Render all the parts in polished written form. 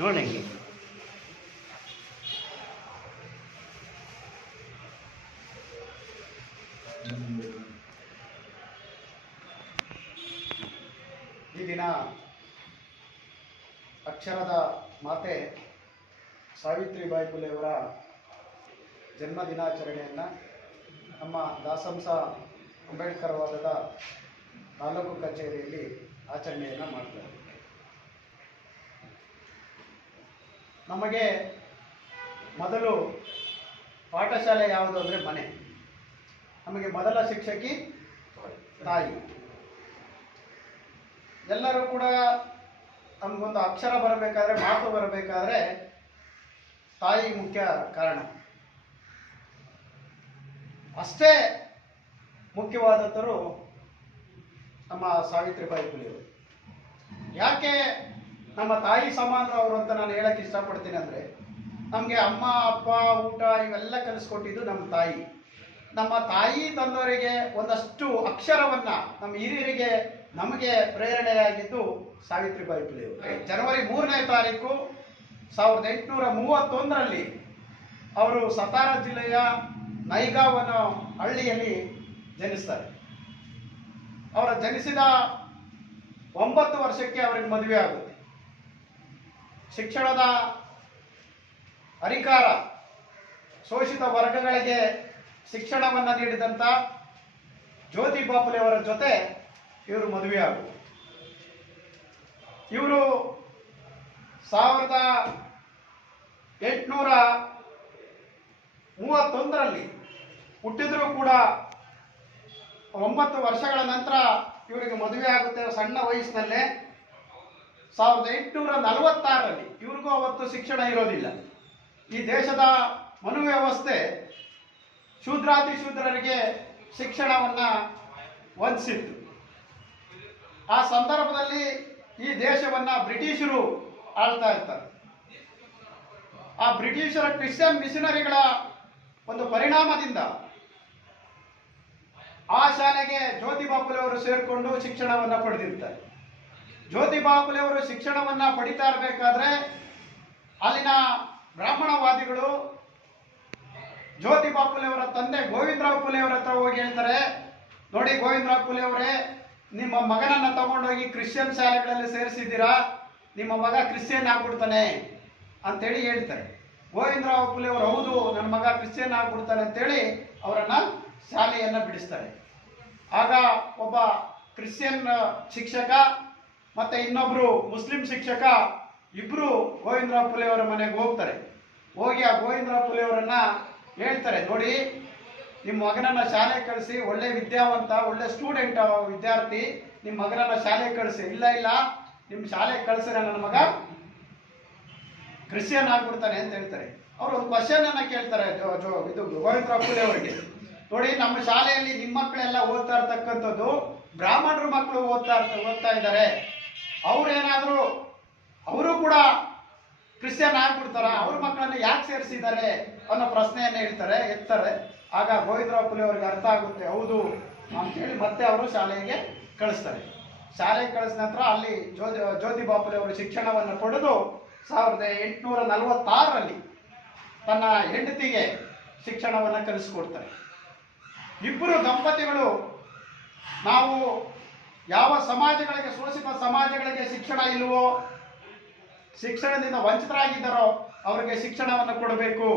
ನೋಡಂಗೆ ಈ ದಿನ ಅಕ್ಷರದ ಮಾತೆ ಸಾವಿತ್ರಿಬಾಯಿ ಫುಲೆಯವರ ಜನ್ಮ ದಿನಾಚರಣೆಯನ್ನು ನಮ್ಮ ದಾಸಂಸ ಅಂಬೇಡ್ಕರ್ ವಾದದ ತಾಲೂಕು ಕಚೇರಿಯಲ್ಲಿ ಆಚರಣೆಯನ್ನು ಮಾಡ್ತಾರೆ. ನಮಗೆ ಮೊದಲು ಪಾಠಶಾಲೆ ಯಾವುದು ಅಂದರೆ ಮನೆ. ನಮಗೆ ಮೊದಲ ಶಿಕ್ಷಕಿ ತಾಯಿ. ಎಲ್ಲರೂ ಕೂಡ ನಮಗೊಂದು ಅಕ್ಷರ ಬರಬೇಕಾದ್ರೆ, ಮಾತು ಬರಬೇಕಾದ್ರೆ ತಾಯಿ ಮುಖ್ಯ ಕಾರಣ. ಅಷ್ಟೇ ಮುಖ್ಯವಾದವರು ನಮ್ಮ ಸಾವಿತ್ರಿಬಾಯಿ ಫುಲೆಯವರು. ಯಾಕೆ ನಮ್ಮ ತಾಯಿ ಸಮಾನರವರು ಅಂತ ನಾನು ಹೇಳಕ್ಕೆ ಇಷ್ಟಪಡ್ತೀನಿ ಅಂದರೆ, ನಮಗೆ ಅಮ್ಮ ಅಪ್ಪ ಊಟ ಇವೆಲ್ಲ ಕಲಿಸ್ಕೊಟ್ಟಿದ್ದು ನಮ್ಮ ತಾಯಿ. ನಮ್ಮ ತಾಯಿ ತಂದವರಿಗೆ ಒಂದಷ್ಟು ಅಕ್ಷರವನ್ನು ನಮ್ಮ ಹಿರಿಯರಿಗೆ ನಮಗೆ ಪ್ರೇರಣೆಯಾಗಿದ್ದು ಸಾವಿತ್ರಿಬಾಯಿ ಫುಲೆಯವರು. ಜನವರಿ 3ನೇ ತಾರೀಕು 1831ರಲ್ಲಿ ಅವರು ಸತಾರಾ ಜಿಲ್ಲೆಯ ನೈಗಾವ್ ಅನ್ನೋ ಹಳ್ಳಿಯಲ್ಲಿ ಜನಿಸ್ತಾರೆ. ಅವರ ಜನಿಸಿದ 9 ವರ್ಷಕ್ಕೆ ಅವರಿಗೆ ಮದುವೆ ಆಗುತ್ತೆ. ಶಿಕ್ಷಣದ ಅಧಿಕಾರ, ಶೋಷಿತ ವರ್ಗಗಳಿಗೆ ಶಿಕ್ಷಣವನ್ನು ನೀಡಿದಂಥ ಜ್ಯೋತಿಬಾ ಫುಲೆಯವರ ಜೊತೆ ಇವರು ಮದುವೆ ಆಗುವುದು. ಇವರು 1831ರಲ್ಲಿ ಹುಟ್ಟಿದರೂ ಕೂಡ 9 ವರ್ಷಗಳ ನಂತರ ಇವರಿಗೆ ಮದುವೆ ಆಗುತ್ತೆ. ಸಣ್ಣ ವಯಸ್ಸಿನಲ್ಲೇ 1846ರಲ್ಲಿ ಇವ್ರಿಗೂ ಅವತ್ತು ಶಿಕ್ಷಣ ಇರೋದಿಲ್ಲ. ಈ ದೇಶದ ಮನುವ್ಯವಸ್ಥೆ ಶೂದ್ರಾತಿ ಶೂದ್ರರಿಗೆ ಶಿಕ್ಷಣವನ್ನು ವಂಚಿಸಿತ್ತು. ಆ ಸಂದರ್ಭದಲ್ಲಿ ಈ ದೇಶವನ್ನು ಬ್ರಿಟಿಷರು ಆಳ್ತಾ ಇರ್ತಾರೆ. ಆ ಬ್ರಿಟಿಷರ ಕ್ರಿಶ್ಚಿಯನ್ ಮಿಷನರಿಗಳ ಒಂದು ಪರಿಣಾಮದಿಂದ ಆ ಶಾಲೆಗೆ ಜ್ಯೋತಿಬಾ ಫುಲೆಯವರು ಸೇರಿಕೊಂಡು ಶಿಕ್ಷಣವನ್ನು ಪಡೆದಿರ್ತಾರೆ. ಜ್ಯೋತಿಬಾ ಫುಲೆಯವರು ಶಿಕ್ಷಣವನ್ನು ಪಡಿತಾ ಇರಬೇಕಾದ್ರೆ ಅಲ್ಲಿನ ಬ್ರಾಹ್ಮಣವಾದಿಗಳು ಜ್ಯೋತಿಬಾ ಫುಲೆಯವರ ತಂದೆ ಗೋವಿಂದರಾವ್ ಫುಲೆಯವರ ಹತ್ರ ಹೋಗಿ ಹೇಳ್ತಾರೆ, ನೋಡಿ ಗೋವಿಂದರಾವ್ ಫುಲೆಯವರೇ, ನಿಮ್ಮ ಮಗನನ್ನು ತಗೊಂಡೋಗಿ ಕ್ರಿಶ್ಚಿಯನ್ ಶಾಲೆಗಳಲ್ಲಿ ಸೇರಿಸಿದ್ದೀರಾ, ನಿಮ್ಮ ಮಗ ಕ್ರಿಶ್ಚಿಯನ್ ಆಗ್ಬಿಡ್ತಾನೆ ಅಂತೇಳಿ ಹೇಳ್ತಾರೆ. ಗೋವಿಂದರಾವ್ ಫುಲೆಯವರು ಹೌದು, ನನ್ನ ಮಗ ಕ್ರಿಶ್ಚಿಯನ್ ಆಗ್ಬಿಡ್ತಾನೆ ಅಂತೇಳಿ ಅವರನ್ನು ಶಾಲೆಯನ್ನು ಬಿಡಿಸ್ತಾರೆ. ಆಗ ಒಬ್ಬ ಕ್ರಿಶ್ಚಿಯನ್ ಶಿಕ್ಷಕ ಮತ್ತು ಇನ್ನೊಬ್ಬರು ಮುಸ್ಲಿಂ ಶಿಕ್ಷಕ ಇಬ್ಬರು ಗೋವಿಂದರಾವ್ ಫುಲೆಯವರ ಮನೆಗೆ ಹೋಗ್ತಾರೆ. ಹೋಗಿ ಆ ಗೋವಿಂದರಾವ್ ಫುಲೆಯವರನ್ನ ಹೇಳ್ತಾರೆ, ನೋಡಿ ನಿಮ್ಮ ಮಗನನ್ನು ಶಾಲೆಗೆ ಕಳಿಸಿ, ಒಳ್ಳೆ ವಿದ್ಯಾವಂತ, ಒಳ್ಳೆ ಸ್ಟೂಡೆಂಟ್ ವಿದ್ಯಾರ್ಥಿ, ನಿಮ್ಮ ಮಗನನ್ನು ಶಾಲೆಗೆ ಕಳಿಸಿ. ಇಲ್ಲ ನಿಮ್ಮ ಶಾಲೆಗೆ ಕಳಿಸಿದ್ರೆ ನನ್ನ ಮಗ ಕ್ರಿಶ್ಚಿಯನ್ ಆಗ್ಬಿಡ್ತಾನೆ ಅಂತ ಹೇಳ್ತಾರೆ. ಅವರು ಒಂದು ಕ್ವಶನ್ ಅನ್ನ ಕೇಳ್ತಾರೆ ಇದು ಗೋವಿಂದರಾವ್ ಫುಲೆಯವರಿಗೆ, ನೋಡಿ ನಮ್ಮ ಶಾಲೆಯಲ್ಲಿ ನಿಮ್ಮ ಮಕ್ಕಳೆಲ್ಲ ಓದ್ತಾ ಇರ್ತಕ್ಕಂಥದ್ದು ಬ್ರಾಹ್ಮಣರ ಮಕ್ಕಳು ಓದ್ತಾ ಇದ್ದಾರೆ, ಅವ್ರೇನಾದರೂ ಅವರು ಕೂಡ ಕ್ರಿಶ್ಚಿಯನ್ ಆಗ್ಬಿಡ್ತಾರ, ಅವ್ರ ಮಕ್ಕಳನ್ನ ಯಾಕೆ ಸೇರಿಸಿದ್ದಾರೆ ಅನ್ನೋ ಪ್ರಶ್ನೆಯನ್ನು ಎತ್ತಾರೆ. ಆಗ ಗೋವಿಂದರಾವ್ ಫುಲೆಯವರಿಗೆ ಅರ್ಥ ಆಗುತ್ತೆ, ಹೌದು ಅಂತೇಳಿ ಮತ್ತೆ ಅವರು ಶಾಲೆಗೆ ಕಳಿಸ್ತಾರೆ. ಶಾಲೆಗೆ ಕಳಿಸಿದ ನಂತರ ಅಲ್ಲಿ ಜ್ಯೋತಿಬಾ ಫುಲೆಯವರು ಶಿಕ್ಷಣವನ್ನು ಪಡೆದು 1846ರಲ್ಲಿ ತನ್ನ ಹೆಂಡತಿಗೆ ಶಿಕ್ಷಣವನ್ನು ಕಲಿಸಿಕೊಡ್ತಾರೆ. ಇಬ್ಬರು ದಂಪತಿಗಳು ನಾವು ಯಾವ ಸಮಾಜಗಳಿಗೆ, ಶೋಷಿತ ಸಮಾಜಗಳಿಗೆ ಶಿಕ್ಷಣ ಇಲ್ಲವೋ, ಶಿಕ್ಷಣದಿಂದ ವಂಚಿತರಾಗಿದ್ದಾರೋ ಅವರಿಗೆ ಶಿಕ್ಷಣವನ್ನು ಕೊಡಬೇಕು,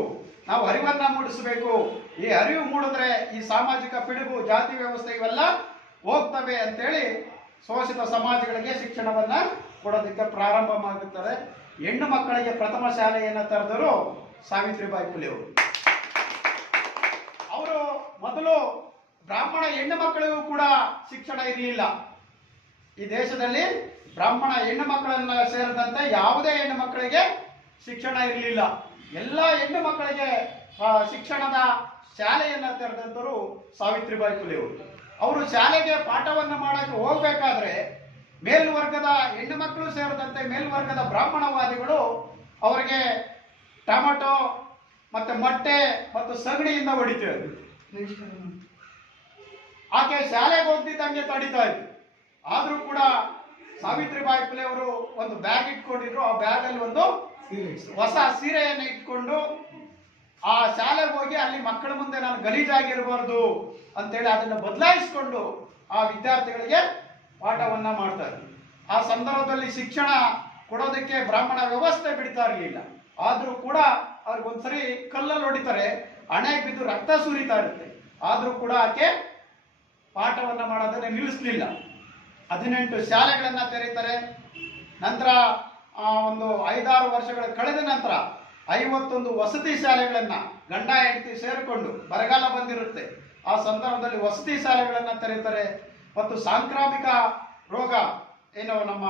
ನಾವು ಅರಿವನ್ನು ಮೂಡಿಸಬೇಕು. ಈ ಅರಿವು ಮೂಡಿದ್ರೆ ಈ ಸಾಮಾಜಿಕ ಪಿಡುಗು, ಜಾತಿ ವ್ಯವಸ್ಥೆ ಇವೆಲ್ಲ ಹೋಗ್ತವೆ ಅಂತೇಳಿ ಶೋಷಿತ ಸಮಾಜಗಳಿಗೆ ಶಿಕ್ಷಣವನ್ನು ಕೊಡೋದಕ್ಕೆ ಪ್ರಾರಂಭ ಮಾಡುತ್ತಾರೆ. ಹೆಣ್ಣು ಮಕ್ಕಳಿಗೆ ಪ್ರಥಮ ಶಾಲೆಯನ್ನು ತೆರೆದರು ಸಾವಿತ್ರಿಬಾಯಿ ಫುಲೆಯವರು. ಅವರು ಮೊದಲು ಬ್ರಾಹ್ಮಣ ಹೆಣ್ಣು ಮಕ್ಕಳಿಗೂ ಕೂಡ ಶಿಕ್ಷಣ ಇರಲಿಲ್ಲ. ಈ ದೇಶದಲ್ಲಿ ಬ್ರಾಹ್ಮಣ ಹೆಣ್ಣು ಮಕ್ಕಳನ್ನ ಸೇರಿದಂತೆ ಯಾವುದೇ ಹೆಣ್ಣು ಮಕ್ಕಳಿಗೆ ಶಿಕ್ಷಣ ಇರಲಿಲ್ಲ. ಎಲ್ಲ ಹೆಣ್ಣು ಮಕ್ಕಳಿಗೆ ಶಿಕ್ಷಣದ ಶಾಲೆಯನ್ನು ತೆರೆದಂತರು ಸಾವಿತ್ರಿಬಾಯಿ ಫುಲೆಯವರು. ಅವರು ಶಾಲೆಗೆ ಪಾಠವನ್ನು ಮಾಡಕ್ಕೆ ಹೋಗ್ಬೇಕಾದ್ರೆ ಮೇಲ್ವರ್ಗದ ಹೆಣ್ಣು ಮಕ್ಕಳು ಸೇರಿದಂತೆ ಮೇಲ್ವರ್ಗದ ಬ್ರಾಹ್ಮಣವಾದಿಗಳು ಅವರಿಗೆ ಟೊಮೆಟೊ ಮತ್ತೆ ಮೊಟ್ಟೆ ಮತ್ತು ಸಗಣಿಯಿಂದ ಹೊಡಿತೇವೆ. ಆಕೆ ಶಾಲೆಗೆ ಹೋಗ್ತಿದ್ದಂಗೆ ತಡಿತಾ ಇದ್ರು. ಆದರೂ ಕೂಡ ಸಾವಿತ್ರಿಬಾಯಿ ಫುಲೆ ಅವರು ಒಂದು ಬ್ಯಾಗ್ ಇಟ್ಕೊಂಡಿದ್ರು. ಆ ಬ್ಯಾಗ್ ಅಲ್ಲಿ ಒಂದು ಹೊಸ ಸೀರೆಯನ್ನು ಇಟ್ಕೊಂಡು ಆ ಶಾಲೆಗೆ ಹೋಗಿ ಅಲ್ಲಿ ಮಕ್ಕಳ ಮುಂದೆ ನಾನು ಗಲೀಜಾಗಿರಬಾರ್ದು ಅಂತೇಳಿ ಅದನ್ನು ಬದಲಾಯಿಸಿಕೊಂಡು ಆ ವಿದ್ಯಾರ್ಥಿಗಳಿಗೆ ಪಾಠವನ್ನ ಮಾಡ್ತಾರೆ. ಆ ಸಂದರ್ಭದಲ್ಲಿ ಶಿಕ್ಷಣ ಕೊಡೋದಕ್ಕೆ ಬ್ರಾಹ್ಮಣ ವ್ಯವಸ್ಥೆ ಬಿಡ್ತಾ ಇರಲಿಲ್ಲ. ಆದ್ರೂ ಕೂಡ ಅವ್ರಿಗೊಂದ್ಸರಿ ಕಲ್ಲಲ್ಲಿ ಹೊಡಿತಾರೆ, ಹಣೆಗೆ ಬಿದ್ದು ರಕ್ತ ಸುರಿತಾ ಇರುತ್ತೆ. ಆದ್ರೂ ಕೂಡ ಆಕೆ ಪಾಠವನ್ನ ಮಾಡೋದನ್ನ ನಿಲ್ಲಿಸಲಿಲ್ಲ. 18 ಶಾಲೆಗಳನ್ನ ತೆರೀತಾರೆ. ನಂತರ ಒಂದು 5-6 ವರ್ಷಗಳ ಕಳೆದ ನಂತರ 51 ವಸತಿ ಶಾಲೆಗಳನ್ನ ಗಂಡ ಹೆಂಡತಿ ಸೇರಿಕೊಂಡು, ಬರಗಾಲ ಬಂದಿರುತ್ತೆ ಆ ಸಂದರ್ಭದಲ್ಲಿ ವಸತಿ ಶಾಲೆಗಳನ್ನ ತೆರೀತಾರೆ. ಮತ್ತು ಸಾಂಕ್ರಾಮಿಕ ರೋಗ ಏನು ನಮ್ಮ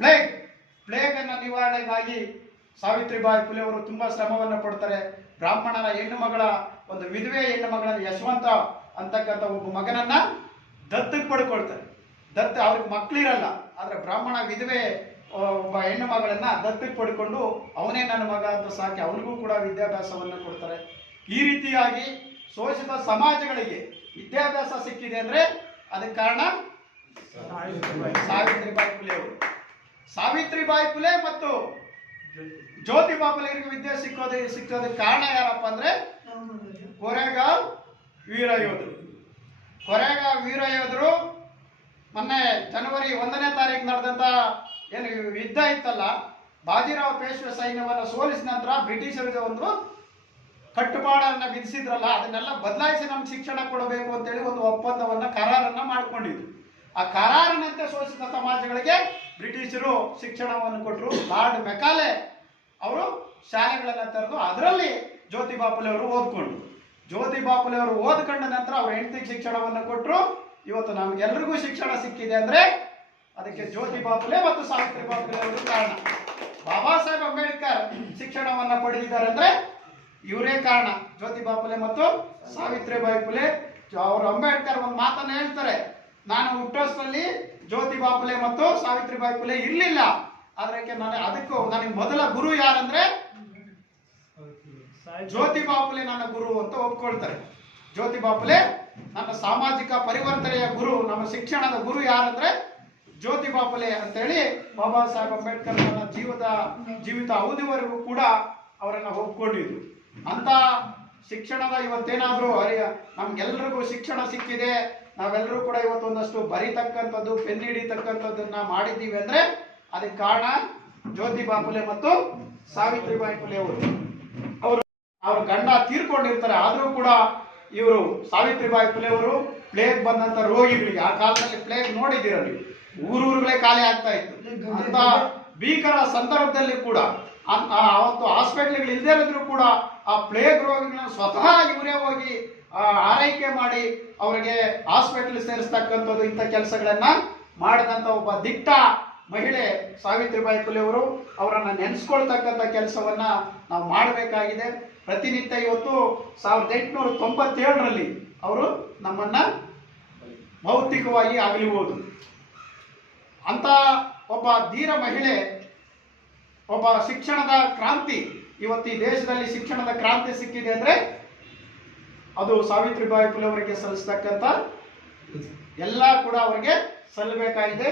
ಪ್ಲೇಗ್ ಅನ್ನ ನಿವಾರಣೆಗಾಗಿ ಸಾವಿತ್ರಿಬಾಯಿ ಫುಲೆ ಅವರು ತುಂಬಾ ಶ್ರಮವನ್ನು ಪಡ್ತಾರೆ. ಬ್ರಾಹ್ಮಣನ ಹೆಣ್ಣು ಮಗಳ ಒಂದು ವಿಧವೆ ಹೆಣ್ಣು ಮಗಳನ್ನ ಯಶವಂತ ಅಂತಕ್ಕಂಥ ಒಬ್ಬ ಮಗನನ್ನ ದತ್ತಕ್ಕೆ ಪಡ್ಕೊಳ್ತಾರೆ. ಅವ್ರಿಗೆ ಮಕ್ಕಳಿರಲ್ಲ, ಆದ್ರೆ ಬ್ರಾಹ್ಮಣ ವಿಧವೆ ಒಬ್ಬ ಹೆಣ್ಣು ಮಗಳನ್ನ ದತ್ತಕ್ಕೆ ಪಡ್ಕೊಂಡು ಅವನೇ ನನ್ನ ಮಗ ಅಂತ ಸಾಕಿ ಅವನಿಗೂ ಕೂಡ ವಿದ್ಯಾಭ್ಯಾಸವನ್ನು ಕೊಡ್ತಾರೆ. ಈ ರೀತಿಯಾಗಿ ಶೋಷಿತ ಸಮಾಜಗಳಿಗೆ ವಿದ್ಯಾಭ್ಯಾಸ ಸಿಕ್ಕಿದೆ ಅಂದ್ರೆ ಅದಕ್ಕೆ ಕಾರಣ ಸಾವಿತ್ರಿಬಾಯಿ ಫುಲೆ ಅವರು. ಸಾವಿತ್ರಿಬಾಯಿ ಫುಲೆ ಮತ್ತು ಜ್ಯೋತಿಬಾ ಫುಲೆಯವರಿಗೆ ವಿದ್ಯೆ ಸಿಕ್ಕೋದಕ್ಕೆ ಕಾರಣ ಯಾರಪ್ಪ ಅಂದ್ರೆ ಕೊರೆಗಾಂವ್ ವೀರ ಯೋಧರು. ಕೊರೆಗಾಂವ್ ವೀರ ಯೋಧರು ಮೊನ್ನೆ ಜನವರಿ 1ನೇ ತಾರೀಕು ನಡೆದಂತ ಏನು ಯುದ್ಧ ಇತ್ತಲ್ಲ, ಬಾಜಿರಾವ್ ಪೇಶ್ವೆ ಸೈನ್ಯವನ್ನು ಸೋಲಿಸಿದ ನಂತರ ಬ್ರಿಟಿಷರಿಗೆ ಒಂದು ಕಟ್ಟುಪಾಡನ್ನ ವಿಧಿಸಿದ್ರಲ್ಲ, ಅದನ್ನೆಲ್ಲ ಬದಲಾಯಿಸಿ ನಮ್ಗೆ ಶಿಕ್ಷಣ ಕೊಡಬೇಕು ಅಂತೇಳಿ ಒಂದು ಒಪ್ಪಂದವನ್ನ ಕರಾರನ್ನ ಮಾಡ್ಕೊಂಡಿದ್ರು. ಆ ಕರಾರಿನಂತೆ ಶೋಷಿತ ಸಮಾಜಗಳಿಗೆ ಬ್ರಿಟಿಷರು ಶಿಕ್ಷಣವನ್ನು ಕೊಟ್ಟರು. ಲಾರ್ಡ್ ಮೆಕಾಲೆ ಅವರು ಶಾಲೆಗಳನ್ನ ತೆರೆದು ಅದರಲ್ಲಿ ಜ್ಯೋತಿಬಾ ಫುಲೆ ಅವರು ಓದ್ಕೊಂಡು, ಜ್ಯೋತಿಬಾ ಫುಲೆ ಅವರು ಓದ್ಕೊಂಡ ನಂತರ ಅವ್ರ ಹೆಂಡತಿಗೆ ಶಿಕ್ಷಣವನ್ನು ಕೊಟ್ಟರು. ಇವತ್ತು ನಮ್ಗೆಲ್ರಿಗೂ ಶಿಕ್ಷಣ ಸಿಕ್ಕಿದೆ ಅಂದ್ರೆ ಅದಕ್ಕೆ ಜ್ಯೋತಿಬಾ ಫುಲೆ ಮತ್ತು ಸಾವಿತ್ರಿಬಾಯಿ ಫುಲೆ ಅವರು ಕಾರಣ. ಬಾಬಾ ಸಾಹೇಬ್ ಅಂಬೇಡ್ಕರ್ ಶಿಕ್ಷಣವನ್ನ ಪಡೆದಿದ್ದಾರೆ ಅಂದ್ರೆ ಇವರೇ ಕಾರಣ, ಜ್ಯೋತಿಬಾ ಫುಲೆ ಮತ್ತು ಸಾವಿತ್ರಿಬಾಯಿ ಫುಲೆ. ಅವರು ಅಂಬೇಡ್ಕರ್ ಒಂದು ಮಾತನ್ನ ಹೇಳ್ತಾರೆ, ನಾನು ಹುಟ್ಟೋಷ್ಟರಲ್ಲಿ ಜ್ಯೋತಿಬಾ ಫುಲೆ ಮತ್ತು ಸಾವಿತ್ರಿಬಾಯಿ ಫುಲೆ ಇರ್ಲಿಲ್ಲ, ಅದಕ್ಕೆ ನನಗೆ ಮೊದಲ ಗುರು ಯಾರಂದ್ರೆ ಜ್ಯೋತಿಬಾ ಫುಲೆ ನನ್ನ ಗುರು ಅಂತ ಒಪ್ಕೊಳ್ತಾರೆ. ಜ್ಯೋತಿಬಾ ಫುಲೆ ನನ್ನ ಸಾಮಾಜಿಕ ಪರಿವರ್ತನೆಯ ಗುರು, ನಮ್ಮ ಶಿಕ್ಷಣದ ಗುರು ಯಾರಂದ್ರೆ ಜ್ಯೋತಿಬಾ ಫುಲೆ ಅಂತೇಳಿ ಬಾಬಾ ಸಾಹೇಬ್ ಅಂಬೇಡ್ಕರ್ ನನ್ನ ಜೀವಿತ ಅವಧಿವರೆಗೂ ಕೂಡ ಅವರನ್ನ ಒಪ್ಕೊಂಡಿದ್ರು. ಅಂತ ಶಿಕ್ಷಣದ ಇವತ್ತೇನಾದ್ರೂ ನಮ್ಗೆಲ್ರಿಗೂ ಶಿಕ್ಷಣ ಸಿಕ್ಕಿದೆ, ನಾವೆಲ್ಲರೂ ಕೂಡ ಇವತ್ತೊಂದಷ್ಟು ಬರಿತಕ್ಕಂಥದ್ದು, ಪೆನ್ ಹಿಡಿತಕ್ಕಂಥದ್ದನ್ನ ಮಾಡಿದ್ದೀವಿ ಅಂದ್ರೆ ಅದಕ್ಕೆ ಕಾರಣ ಜ್ಯೋತಿಬಾ ಫುಲೆ ಮತ್ತು ಸಾವಿತ್ರಿಬಾಯಿ ಫುಲೆ ಅವರು. ಅವ್ರ ಗಂಡ ತೀರ್ಕೊಂಡಿರ್ತಾರೆ, ಆದ್ರೂ ಕೂಡ ಇವರು ಸಾವಿತ್ರಿಬಾಯಿ ಫುಲೆ ಅವರು ಪ್ಲೇಗ್ ಬಂದಂತ ರೋಗಿಗಳಿಗೆ, ಆ ಕಾಲದಲ್ಲಿ ಪ್ಲೇಗ್ ನೋಡಿದ್ದೀರ ನೀವು, ಊರೂರುಗಳೇ ಖಾಲಿ ಆಗ್ತಾ ಇತ್ತು. ಅಂತ ಭೀಕರ ಸಂದರ್ಭದಲ್ಲಿ ಕೂಡ ಅವತ್ತು ಹಾಸ್ಪಿಟ್ಲ್ಗಳು ಇಲ್ಲದೇ ಇರೋದ್ರೂ ಕೂಡ ಆ ಪ್ಲೇಗ್ ರೋಗಿಗಳನ್ನ ಸ್ವತಃ ಇವರೇ ಹೋಗಿ ಆರೈಕೆ ಮಾಡಿ ಅವರಿಗೆ ಹಾಸ್ಪಿಟಲ್ ಸೇರಿಸ್ತಕ್ಕಂಥದ್ದು, ಇಂಥ ಕೆಲಸಗಳನ್ನ ಮಾಡಿದಂತ ಒಬ್ಬ ದಿಟ್ಟ ಮಹಿಳೆ ಸಾವಿತ್ರಿಬಾಯಿ ಫುಲೆ ಅವರು. ಅವರನ್ನ ನೆನೆಸ್ಕೊಳ್ತಕ್ಕಂಥ ಕೆಲಸವನ್ನ ನಾವು ಮಾಡಬೇಕಾಗಿದೆ. ಪ್ರತಿನಿತ್ಯ ಇವತ್ತು 1897ರಲ್ಲಿ ಅವರು ನಮ್ಮನ್ನ ಭೌತಿಕವಾಗಿ ಅಗಲಿಬಹುದು. ಅಂತ ಒಬ್ಬ ಧೀರ ಮಹಿಳೆ, ಒಬ್ಬ ಶಿಕ್ಷಣದ ಕ್ರಾಂತಿ, ಇವತ್ತು ಈ ದೇಶದಲ್ಲಿ ಶಿಕ್ಷಣದ ಕ್ರಾಂತಿ ಸಿಕ್ಕಿದೆ ಅಂದ್ರೆ ಅದು ಸಾವಿತ್ರಿಬಾಯಿ ಫುಲೆ ಅವರಿಗೆ ಸಲ್ಲಿಸ್ತಕ್ಕಂಥ ಎಲ್ಲ ಕೂಡ ಅವರಿಗೆ ಸಲ್ಲಬೇಕಾಗಿದೆ.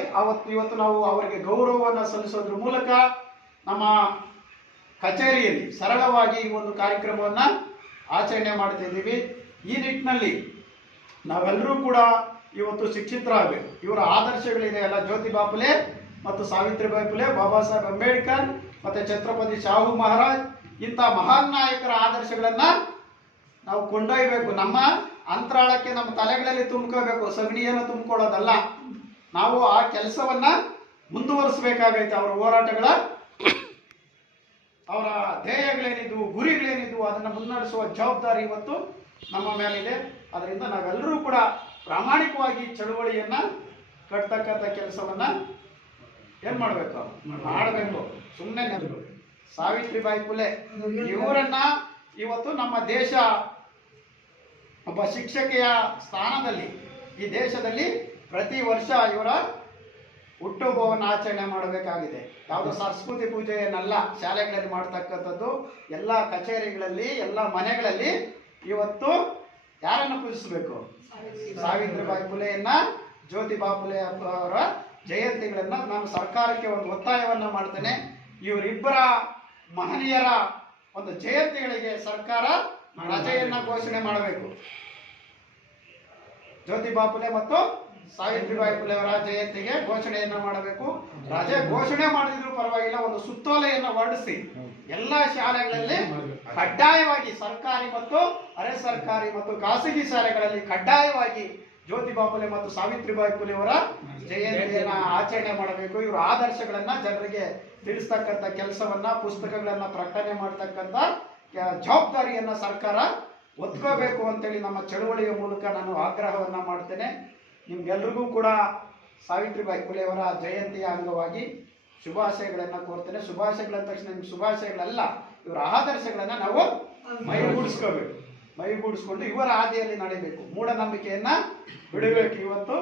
ಇವತ್ತು ನಾವು ಅವರಿಗೆ ಗೌರವವನ್ನು ಸಲ್ಲಿಸೋದ್ರ ಮೂಲಕ ನಮ್ಮ ಕಚೇರಿಯಲ್ಲಿ ಸರಳವಾಗಿ ಈ ಒಂದು ಕಾರ್ಯಕ್ರಮವನ್ನು ಆಚರಣೆ ಮಾಡ್ತಿದ್ದೀವಿ. ಈ ನಿಟ್ಟಿನಲ್ಲಿ ನಾವೆಲ್ಲರೂ ಕೂಡ ಇವತ್ತು ಶಿಕ್ಷಿತರಾಗಬೇಕು. ಇವರ ಆದರ್ಶಗಳಿದೆ ಅಲ್ಲ, ಜ್ಯೋತಿಬಾ ಫುಲೆ ಮತ್ತು ಸಾವಿತ್ರಿಬಾಯಿ ಫುಲೆ, ಬಾಬಾ ಸಾಹೇಬ್ ಅಂಬೇಡ್ಕರ್ ಮತ್ತೆ ಛತ್ರಪತಿ ಶಾಹು ಮಹಾರಾಜ್, ಇಂಥ ಮಹಾನ್ ನಾಯಕರ ಆದರ್ಶಗಳನ್ನ ನಾವು ಕೊಂಡೊಯ್ಯಬೇಕು. ನಮ್ಮ ಅಂತರಾಳಕ್ಕೆ ನಮ್ಮ ತಲೆಗಳಲ್ಲಿ ತುಂಬ್ಕೋಬೇಕು, ಸಗಣಿಯನ್ನು ತುಂಬಿಕೊಳ್ಳೋದಲ್ಲ. ನಾವು ಆ ಕೆಲಸವನ್ನ ಮುಂದುವರಿಸಬೇಕಾಗೈತೆ. ಅವರ ಹೋರಾಟಗಳ, ಅವರ ಧ್ಯೇಯಗಳೇನಿದ್ವು, ಗುರಿಗಳೇನಿದ್ವು, ಅದನ್ನು ಮುನ್ನಡೆಸುವ ಜವಾಬ್ದಾರಿ ಇವತ್ತು ನಮ್ಮ ಮೇಲಿದೆ. ಅದರಿಂದ ನಾವೆಲ್ಲರೂ ಕೂಡ ಪ್ರಾಮಾಣಿಕವಾಗಿ ಚಳುವಳಿಯನ್ನ ಕಟ್ತಕ್ಕಂಥ ಕೆಲಸವನ್ನ ಏನ್ ಮಾಡಬೇಕು, ಮಾಡಬೇಕು. ಸುಮ್ಮನೆ ಸಾವಿತ್ರಿಬಾಯಿ ಫುಲೆ ಇವರನ್ನ ಇವತ್ತು ನಮ್ಮ ದೇಶ ಒಬ್ಬ ಶಿಕ್ಷಕಿಯ ಸ್ಥಾನದಲ್ಲಿ ಈ ದೇಶದಲ್ಲಿ ಪ್ರತಿ ವರ್ಷ ಇವರ ಹುಟ್ಟುಹಬ್ಬವನ್ನು ಆಚರಣೆ ಮಾಡಬೇಕಾಗಿದೆ. ಯಾವುದೋ ಸರಸ್ವತಿ ಪೂಜೆಯನ್ನಲ್ಲ ಶಾಲೆಗಳಲ್ಲಿ ಮಾಡ್ತಕ್ಕಂಥದ್ದು. ಎಲ್ಲ ಕಚೇರಿಗಳಲ್ಲಿ, ಎಲ್ಲ ಮನೆಗಳಲ್ಲಿ ಇವತ್ತು ಯಾರನ್ನು ಪೂಜಿಸಬೇಕು? ಸಾವಿತ್ರಿಬಾಯಿ ಫುಲೆಯನ್ನ, ಜ್ಯೋತಿಬಾ ಫುಲೆ ಅವರ ಜಯಂತಿಗಳನ್ನ ನಾನು ಸರ್ಕಾರಕ್ಕೆ ಒಂದು ಒತ್ತಾಯವನ್ನ ಮಾಡ್ತೇನೆ. ಇವರಿಬ್ಬರ ಮಹನೀಯರ ಒಂದು ಜಯಂತಿಗಳಿಗೆ ಸರ್ಕಾರ ರಜೆಯನ್ನ ಘೋಷಣೆ ಮಾಡಬೇಕು. ಜ್ಯೋತಿಬಾ ಫುಲೆ ಮತ್ತು ಸಾವಿತ್ರಿಬಾಯಿ ಫುಲೆ ಅವರ ಜಯಂತಿಗೆ ಘೋಷಣೆಯನ್ನ ಮಾಡಬೇಕು. ರಜೆ ಘೋಷಣೆ ಮಾಡಿದ್ರು ಪರವಾಗಿಲ್ಲ, ಒಂದು ಸುತ್ತೋಲೆಯನ್ನ ಹೊರಡಿಸಿ ಎಲ್ಲಾ ಶಾಲೆಗಳಲ್ಲಿ ಕಡ್ಡಾಯವಾಗಿ ಸರ್ಕಾರಿ ಮತ್ತು ಅರೆ ಸರ್ಕಾರಿ ಮತ್ತು ಖಾಸಗಿ ಶಾಲೆಗಳಲ್ಲಿ ಕಡ್ಡಾಯವಾಗಿ ಜ್ಯೋತಿಬಾ ಫುಲೆ ಮತ್ತು ಸಾವಿತ್ರಿಬಾಯಿ ಫುಲೆ ಅವರ ಜಯಂತಿಯನ್ನ ಆಚರಣೆ ಮಾಡಬೇಕು. ಇವರ ಆದರ್ಶಗಳನ್ನ ಜನರಿಗೆ ತಿಳಿಸ್ತಕ್ಕಂಥ ಕೆಲಸವನ್ನ, ಪುಸ್ತಕಗಳನ್ನ ಪ್ರಕಟಣೆ ಮಾಡತಕ್ಕಂಥ ಜವಾಬ್ದಾರಿಯನ್ನ ಸರ್ಕಾರ ಒತ್ಕೋಬೇಕು ಅಂತೇಳಿ ನಮ್ಮ ಚಳುವಳಿಯ ಮೂಲಕ ನಾನು ಆಗ್ರಹವನ್ನ ಮಾಡ್ತೇನೆ. ನಿಮ್ಗೆಲ್ರಿಗೂ ಕೂಡ ಸಾವಿತ್ರಿಬಾಯಿ ಫುಲೆ ಅವರ ಜಯಂತಿಯ ಅಂಗವಾಗಿ ಶುಭಾಶಯಗಳನ್ನ ಕೋರ್ತೇನೆ. ಶುಭಾಶಯಗಳ ತಕ್ಷಣ ನಿಮ್ಗೆ ಶುಭಾಶಯಗಳಲ್ಲ, ಇವರ ಆದರ್ಶಗಳನ್ನ ನಾವು ಮೈಗೂಡಿಸ್ಕೋಬೇಕು. ಮೈಗೂಡಿಸ್ಕೊಂಡು ಇವರ ಹಾದಿಯಲ್ಲಿ ನಡೀಬೇಕು. ಮೂಢನಂಬಿಕೆಯನ್ನ ಬಿಡಬೇಕು. ಇವತ್ತು